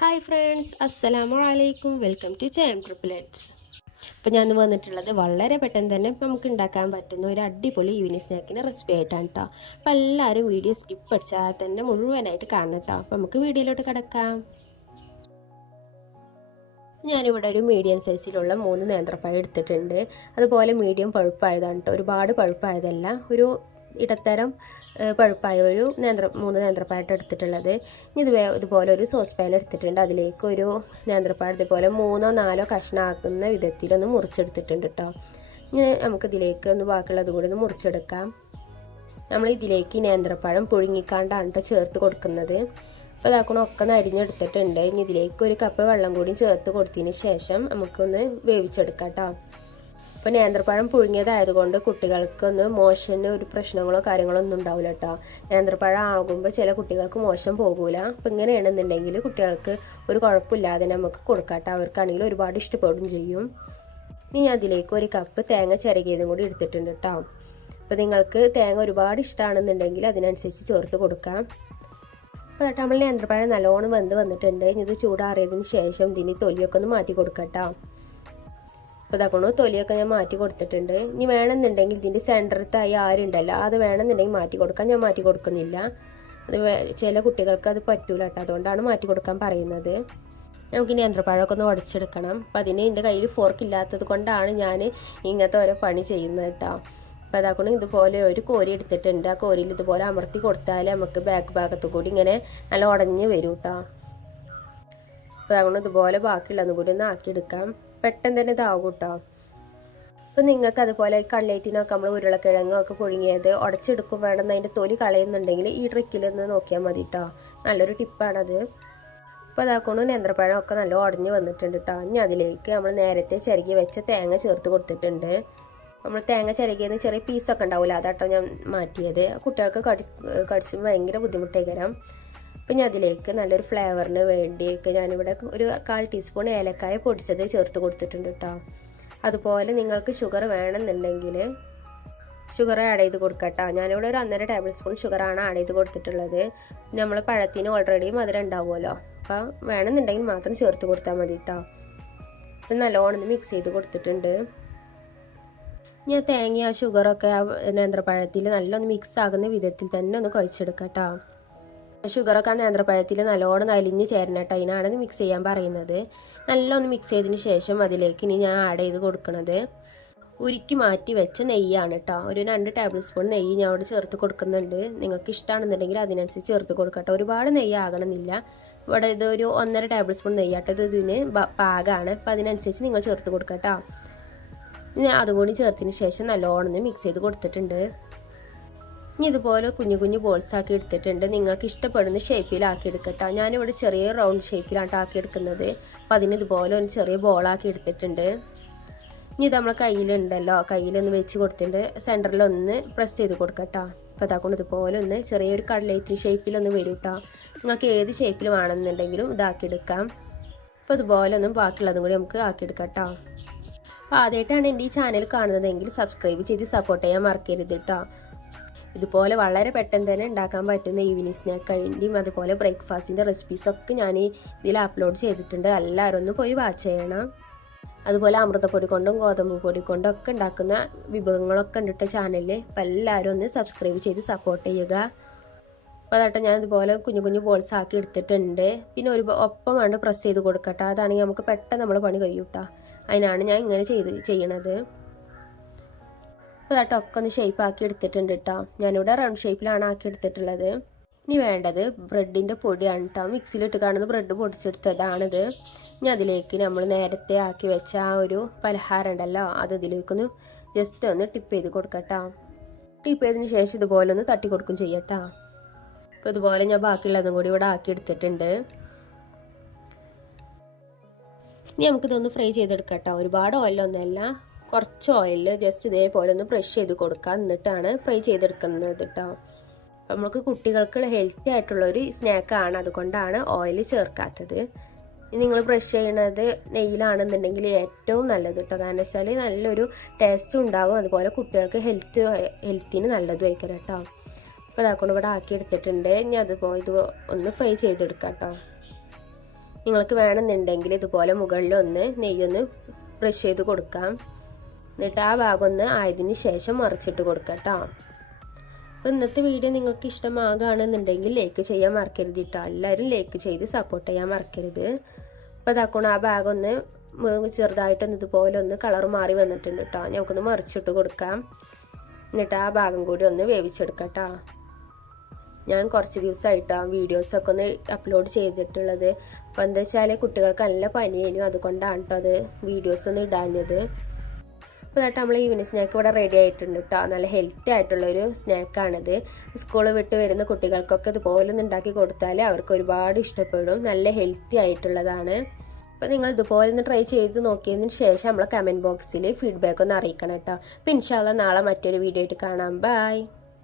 Hi friends, അസ്സലാമു അലൈക്കും. Welcome to ജയം ട്രിപ്പിലെറ്റ്സ്. അപ്പോൾ ഞാൻ വന്നിട്ടുള്ളത് വളരെ പെട്ടെന്ന് തന്നെ നമുക്ക് ഉണ്ടാക്കാൻ പറ്റുന്ന ഒരു അടിപൊളി ഈവനിങ് സ്നാക്കിൻ്റെ റെസിപ്പി ആയിട്ടാണ് കേട്ടോ. അപ്പോൾ എല്ലാവരും വീഡിയോ സ്കിപ്പ് അടിച്ചാൽ തന്നെ മുഴുവനായിട്ട് കാണണം കേട്ടോ. അപ്പോൾ നമുക്ക് വീഡിയോയിലോട്ട് കിടക്കാം. ഞാനിവിടെ ഒരു മീഡിയം സൈസിലുള്ള 3 നേന്ത്രപ്പഴം എടുത്തിട്ടുണ്ട്. അതുപോലെ മീഡിയം പഴുപ്പായതാണ് കേട്ടോ, ഒരുപാട് പഴുപ്പായതല്ല, ഒരു ഇടത്തരം പഴുപ്പായ ഒരു 3 നേന്ത്രപ്പഴം എടുത്തിട്ടുള്ളത്. ഇതുപോലെ ഒരു സോസ് പാൻ എടുത്തിട്ടുണ്ട്. അതിലേക്ക് ഒരു നേന്ത്രപ്പഴം ഇതുപോലെ 3-4 കഷ്ണമാക്കുന്ന വിധത്തിലൊന്ന് മുറിച്ചെടുത്തിട്ടുണ്ട് കേട്ടോ. ഇനി നമുക്കിതിലേക്ക് ബാക്കിയുള്ളത് കൂടി ഒന്ന് മുറിച്ചെടുക്കാം. നമ്മൾ ഇതിലേക്ക് നേന്ത്രപ്പഴം പുഴുങ്ങിക്കാണ്ടാണ് കേട്ടോ ചേർത്ത് കൊടുക്കുന്നത്. അപ്പോൾ ഇതാക്കണം ഒക്കെ അരിഞ്ഞെടുത്തിട്ടുണ്ട്. ഇനി ഇതിലേക്ക് 1 കപ്പ് വെള്ളം കൂടി ചേർത്ത് കൊടുത്തതിന് ശേഷം നമുക്കൊന്ന് വേവിച്ചെടുക്കാം കേട്ടോ. അപ്പോൾ നേന്ത്രപ്പഴം പുഴുങ്ങിയതായതുകൊണ്ട് കുട്ടികൾക്കൊന്ന് മോശന് ഒരു പ്രശ്നങ്ങളോ കാര്യങ്ങളോ ഒന്നും ഉണ്ടാവില്ല കേട്ടോ. നേന്ത്രപ്പഴം ആകുമ്പോൾ ചില കുട്ടികൾക്ക് മോശം പോകില്ല. അപ്പോൾ ഇങ്ങനെയാണെന്നുണ്ടെങ്കിൽ കുട്ടികൾക്ക് ഒരു കുഴപ്പമില്ലാതെ നമുക്ക് കൊടുക്കാം കേട്ടോ. അവർക്കാണെങ്കിൽ ഒരുപാട് ഇഷ്ടപ്പെടും ചെയ്യും. ഇനി അതിലേക്ക് 1 കപ്പ് തേങ്ങ ചിരകിയതും കൂടി എടുത്തിട്ടുണ്ട് കേട്ടോ. അപ്പോൾ നിങ്ങൾക്ക് തേങ്ങ ഒരുപാട് ഇഷ്ടമാണെന്നുണ്ടെങ്കിൽ അതിനനുസരിച്ച് ചേർത്ത് കൊടുക്കാം. അപ്പോൾ കേട്ടോ, നമ്മൾ നേന്ത്രപ്പഴം നല്ലോണം വന്നിട്ടുണ്ട്. ഇനി ഇത് ചൂടാറിയതിന് ശേഷം ഇതിന് തൊലിയൊക്കെ ഒന്ന് മാറ്റി കൊടുക്കാം കേട്ടോ. അപ്പോൾ ഇതാക്കണു തൊലിയൊക്കെ ഞാൻ മാറ്റി കൊടുത്തിട്ടുണ്ട്. ഇനി വേണമെന്നുണ്ടെങ്കിൽ ഇതിൻ്റെ സെൻറ്ററത്തായി ആരുണ്ടല്ലോ അത് വേണമെന്നുണ്ടെങ്കിൽ മാറ്റി കൊടുക്കാം. ഞാൻ മാറ്റി കൊടുക്കുന്നില്ല. അത് ചില കുട്ടികൾക്ക് അത് പറ്റൂല കേട്ടോ, അതുകൊണ്ടാണ് മാറ്റി കൊടുക്കാൻ പറയുന്നത്. നമുക്ക് നേന്ത്രപ്പഴമൊക്കെ ഒന്ന് ഉടച്ചെടുക്കണം. അപ്പോൾ അതിന് എൻ്റെ കയ്യിൽ ഫോർക്ക് ഇല്ലാത്തത് കൊണ്ടാണ് ഞാൻ ഇങ്ങനത്തെ ഓരോ പണി ചെയ്യുന്നത് കേട്ടോ. അപ്പോൾ അതാക്കണം ഇതുപോലെ ഒരു കോരി എടുത്തിട്ടുണ്ട്. ആ കോരിയിൽ ഇതുപോലെ അമർത്തി കൊടുത്താൽ നമുക്ക് ബാക്ക് ഭാഗത്ത് കൂടി ഇങ്ങനെ നല്ല ഉടഞ്ഞ് വരും കേട്ടോ. അപ്പോൾ അതാക്കണം ഇതുപോലെ ബാക്കിയുള്ളതും കൂടി ഒന്ന് ആക്കിയെടുക്കാം. പെട്ടെന്ന് തന്നെ ഇതാവും കേട്ടോ. അപ്പോൾ നിങ്ങൾക്ക് അതുപോലെ കട്ലേറ്റിനൊക്കെ നമ്മൾ ഉരുളക്കിഴങ്ങൊക്കെ പുഴുങ്ങിയത് ഉടച്ചെടുക്കും വേണമെന്ന് അതിൻ്റെ തൊലി കളയുന്നുണ്ടെങ്കിൽ ഈ ട്രിക്കിലൊന്ന് നോക്കിയാൽ മതി കേട്ടോ. നല്ലൊരു ടിപ്പാണത്. അപ്പോൾ അതാക്കണം നേന്ത്രപ്പഴമൊക്കെ നല്ല ഉടഞ്ഞ് വന്നിട്ടുണ്ട് കേട്ടോ. ഇനി അതിലേക്ക് നമ്മൾ നേരത്തെ ചിരകി വെച്ച തേങ്ങ ചേർത്ത് കൊടുത്തിട്ടുണ്ട്. നമ്മൾ തേങ്ങ ചിരകിയെന്ന് ചെറിയ പീസൊക്കെ ഉണ്ടാവില്ല, അതാട്ടോ ഞാൻ മാറ്റിയത്. കുട്ടികൾക്ക് കടിച്ച് ഭയങ്കര ബുദ്ധിമുട്ടേക്കരം. പിന്നെ അതിലേക്ക് നല്ലൊരു ഫ്ലേവറിന് വേണ്ടിയൊക്കെ ഞാനിവിടെ ഒരു 1/4 ടീസ്പൂൺ ഏലക്കായ പൊടിച്ചത് ചേർത്ത് കൊടുത്തിട്ടുണ്ട് കേട്ടോ. അതുപോലെ നിങ്ങൾക്ക് ഷുഗർ വേണമെന്നുണ്ടെങ്കിൽ ഷുഗർ ആഡ് ചെയ്ത് കൊടുക്കാം കേട്ടോ. ഞാനിവിടെ ഒരു 1.5 ടേബിൾ സ്പൂൺ ഷുഗറാണ് ആഡ് ചെയ്ത് കൊടുത്തിട്ടുള്ളത്. നമ്മൾ പഴത്തിന് ഓൾറെഡി മധുരം ഉണ്ടാവുമല്ലോ, അപ്പോൾ വേണമെന്നുണ്ടെങ്കിൽ മാത്രം ചേർത്ത് കൊടുത്താൽ മതി കേട്ടോ. ഇത് നല്ലോണം മിക്സ് ചെയ്ത് കൊടുത്തിട്ടുണ്ട്. ഞാൻ തേങ്ങ ഷുഗറൊക്കെ നേന്ത്രപ്പഴത്തിൽ നല്ലൊന്ന് മിക്സ് ആകുന്ന വിധത്തിൽ തന്നെ ഒന്ന് കുഴച്ചെടുക്കാം കേട്ടോ. ഷുഗറൊക്കെ നേന്ത്രപ്പഴത്തിൽ നല്ലോണം അലിഞ്ഞ് ചേരണം കേട്ടോ. അതിനാണ് മിക്സ് ചെയ്യാൻ പറയുന്നത്. നല്ലൊന്ന് മിക്സ് ചെയ്തതിന് ശേഷം അതിലേക്ക് ഇനി ഞാൻ ആഡ് ചെയ്ത് കൊടുക്കുന്നത് ഉരുക്കി മാറ്റി വെച്ച നെയ്യാണ് കേട്ടോ. ഒരു 2 ടേബിൾ സ്പൂൺ നെയ്യ് ഞാൻ അവിടെ ചേർത്ത് കൊടുക്കുന്നുണ്ട്. നിങ്ങൾക്ക് ഇഷ്ടമാണെന്നുണ്ടെങ്കിൽ അതിനനുസരിച്ച് ചേർത്ത് കൊടുക്കട്ടോ. ഒരുപാട് നെയ്യ് ആകണമെന്നില്ല. ഇവിടെ ഇത് ഒരു 1.5 ടേബിൾ സ്പൂൺ നെയ്യാട്ടോ. ഇത് ഇതിന് പാകമാണ്. അപ്പോൾ അതിനനുസരിച്ച് നിങ്ങൾ ചേർത്ത് കൊടുക്കട്ടോ. ഇനി അതുകൂടി ചേർത്തതിന് ശേഷം നല്ലോണം മിക്സ് ചെയ്ത് കൊടുത്തിട്ടുണ്ട്. ഇനി ഇതുപോലെ കുഞ്ഞു ബോൾസ് ആക്കി എടുത്തിട്ടുണ്ട്. നിങ്ങൾക്ക് ഇഷ്ടപ്പെടുന്ന ഷേപ്പിലാക്കി എടുക്കട്ടോ. ഞാനിവിടെ ചെറിയ റൗണ്ട് ഷേപ്പിലാണ് ആക്കിയെടുക്കുന്നത്. അപ്പോൾ അതിന് ഇതുപോലെ ഒരു ചെറിയ ബോളാക്കി എടുത്തിട്ടുണ്ട്. ഇനി ഇത് നമ്മളെ കയ്യിലുണ്ടല്ലോ, കയ്യിലൊന്ന് വെച്ച് കൊടുത്തിട്ടുണ്ട്. സെൻറ്ററിലൊന്ന് പ്രസ് ചെയ്ത് കൊടുക്കട്ടോ. അപ്പോൾ അതാക്കൊണ്ട് ഇതുപോലെ ഒന്ന് ചെറിയൊരു കട്ലേറ്റ് ഷേപ്പിലൊന്ന് വരും കേട്ടോ. നിങ്ങൾക്ക് ഏത് ഷേപ്പിൽ വേണമെന്നുണ്ടെങ്കിലും ഇതാക്കിയെടുക്കാം. അപ്പോൾ ഇതുപോലെ ഒന്നും ബാക്കിയുള്ളതും കൂടി നമുക്ക് ആക്കിയെടുക്കാം കേട്ടോ. അപ്പോൾ ആദ്യമായിട്ടാണ് എൻ്റെ ഈ ചാനൽ കാണുന്നതെങ്കിൽ സബ്സ്ക്രൈബ് ചെയ്ത് സപ്പോർട്ട് ചെയ്യാൻ മറക്കരുത് കേട്ടോ. ഇതുപോലെ വളരെ പെട്ടെന്ന് തന്നെ ഉണ്ടാക്കാൻ പറ്റുന്ന ഈവനിങ് സ്നാക്ക് വേണ്ടിയും അതുപോലെ ബ്രേക്ക്ഫാസ്റ്റിൻ്റെ റെസിപ്പീസൊക്കെ ഞാൻ ഇതിൽ അപ്ലോഡ് ചെയ്തിട്ടുണ്ട്. എല്ലാവരും ഒന്ന് പോയി വാച്ച് ചെയ്യണം. അതുപോലെ അമൃതപ്പൊടി കൊണ്ടും ഗോതമ്പ് പൊടി കൊണ്ടും ഒക്കെ ഉണ്ടാക്കുന്ന വിഭവങ്ങളൊക്കെ ഉണ്ട് കേട്ടോ ചാനലിൽ. അപ്പോൾ എല്ലാവരും ഒന്ന് സബ്സ്ക്രൈബ് ചെയ്ത് സപ്പോർട്ട് ചെയ്യുക. അപ്പോൾ അതാട്ടെ ഞാൻ ഇതുപോലെ കുഞ്ഞു ബോൾസ് ആക്കി എടുത്തിട്ടുണ്ട്. പിന്നെ ഒപ്പം വേണ്ട പ്രസ് ചെയ്ത് കൊടുക്കട്ടോ. അതാണെങ്കിൽ നമുക്ക് പെട്ടെന്ന് നമ്മൾ പണി കഴിയും കേട്ടോ. അതിനാണ് ഞാൻ ഇങ്ങനെ ചെയ്യണത്. അപ്പോൾ ഒക്കെ ഒന്ന് ഷേപ്പ് ആക്കി എടുത്തിട്ടുണ്ട് കേട്ടോ. ഞാനിവിടെ റൗണ്ട് ഷേപ്പിലാണ് ആക്കി എടുത്തിട്ടുള്ളത്. ഇനി വേണ്ടത് ബ്രെഡിൻ്റെ പൊടിയാണ് കേട്ടോ. മിക്സിയിലിട്ട് കാണുന്ന ബ്രെഡ് പൊടിച്ചെടുത്തതാണിത്. ഇനി അതിലേക്ക് നമ്മൾ നേരത്തെ ആക്കി വെച്ച ആ ഒരു പലഹാരം ഉണ്ടല്ലോ, അത് ഇതിലേക്കൊന്ന് ജസ്റ്റ് ഒന്ന് ടിപ്പ് ചെയ്ത് കൊടുക്കട്ടോ. ടിപ്പ് ചെയ്തതിന് ശേഷം ഇതുപോലെ ഒന്ന് തട്ടി കൊടുക്കും ചെയ്യട്ടോ. അപ്പോൾ ഇതുപോലെ ഞാൻ ബാക്കിയുള്ളതും കൂടി ഇവിടെ ആക്കി എടുത്തിട്ടുണ്ട്. ഇനി നമുക്കിതൊന്ന് ഫ്രൈ ചെയ്തെടുക്കാം കേട്ടോ. ഒരുപാട് ഓയിലൊന്നുമല്ല, കുറച്ച് ഓയിൽ ജസ്റ്റ് ഇതേപോലെ ഒന്ന് ബ്രഷ് ചെയ്ത് കൊടുക്കുക. എന്നിട്ടാണ് ഫ്രൈ ചെയ്തെടുക്കുന്നത് കേട്ടോ. നമുക്ക് കുട്ടികൾക്കുള്ള ഹെൽത്തി ആയിട്ടുള്ളൊരു സ്നാക്കാണ്, അതുകൊണ്ടാണ് ഓയിൽ ചേർക്കാത്തത്. നിങ്ങൾ ബ്രഷ് ചെയ്യണത് നെയ്യിലാണെന്നുണ്ടെങ്കിൽ ഏറ്റവും നല്ലത് കേട്ടോ. കാരണം വെച്ചാൽ നല്ലൊരു ടേസ്റ്റും ഉണ്ടാകും. അതുപോലെ കുട്ടികൾക്ക് ഹെൽത്തിന് നല്ലതും ആയിരിക്കും കേട്ടോ. അപ്പോൾ അതാക്കൊണ്ട് ഇവിടെ ആക്കി എടുത്തിട്ടുണ്ട്. ഇനി അതുപോലെ ഇത് ഒന്ന് ഫ്രൈ ചെയ്തെടുക്കാം കേട്ടോ. നിങ്ങൾക്ക് വേണമെന്നുണ്ടെങ്കിൽ ഇതുപോലെ മുകളിലൊന്ന് നെയ്യൊന്ന് ബ്രഷ് ചെയ്ത് കൊടുക്കാം. എന്നിട്ട് ആ ഭാഗം ഒന്ന് ആയതിന് ശേഷം മറിച്ചിട്ട് കൊടുക്കാം കേട്ടോ. അപ്പോൾ ഇന്നത്തെ വീഡിയോ നിങ്ങൾക്ക് ഇഷ്ടമാകുകയാണെന്നുണ്ടെങ്കിൽ ലൈക്ക് ചെയ്യാൻ മറക്കരുത് കേട്ടോ. എല്ലാവരും ലൈക്ക് ചെയ്ത് സപ്പോർട്ട് ചെയ്യാൻ മറക്കരുത്. അപ്പോൾ ഇതാക്കണം, ആ ഭാഗം ഒന്ന് ചെറുതായിട്ടൊന്ന് ഇതുപോലെ ഒന്ന് കളർ മാറി വന്നിട്ടുണ്ട് കേട്ടോ. നമുക്കൊന്ന് മറിച്ചിട്ട് കൊടുക്കാം. എന്നിട്ട് ആ ഭാഗം കൂടി ഒന്ന് വേവിച്ചെടുക്കാം കേട്ടോ. ഞാൻ കുറച്ച് ദിവസമായിട്ടാണ് വീഡിയോസൊക്കെ ഒന്ന് അപ്ലോഡ് ചെയ്തിട്ടുള്ളത്. അപ്പോൾ എന്താ വെച്ചാൽ കുട്ടികൾക്ക് നല്ല പനിയേനും, അതുകൊണ്ടാണ് കേട്ടോ അത് വീഡിയോസൊന്നും ഇടാഞ്ഞത്. അപ്പോൾ കേട്ടോ നമ്മൾ ഈവനിങ് സ്നാക്ക് ഇവിടെ റെഡി ആയിട്ടുണ്ട് കേട്ടോ. നല്ല ഹെൽത്തി ആയിട്ടുള്ളൊരു സ്നാക്കാണിത്. സ്കൂൾ വിട്ട് വരുന്ന കുട്ടികൾക്കൊക്കെ ഇതുപോലെ ഒന്ന് ഉണ്ടാക്കി കൊടുത്താൽ അവർക്ക് ഒരുപാട് ഇഷ്ടപ്പെടും. നല്ല ഹെൽത്തി ആയിട്ടുള്ളതാണ്. അപ്പോൾ നിങ്ങൾ ഇതുപോലെ ഒന്ന് ട്രൈ ചെയ്ത് നോക്കിയതിന് ശേഷം നമ്മളെ കമൻറ്റ് ബോക്സിൽ ഫീഡ്ബാക്ക് ഒന്ന് അറിയിക്കണം കേട്ടോ. അപ്പോൾ ഇൻഷാ അല്ലാഹ് നാളെ മറ്റൊരു വീഡിയോ ആയിട്ട് കാണാം. ബൈ.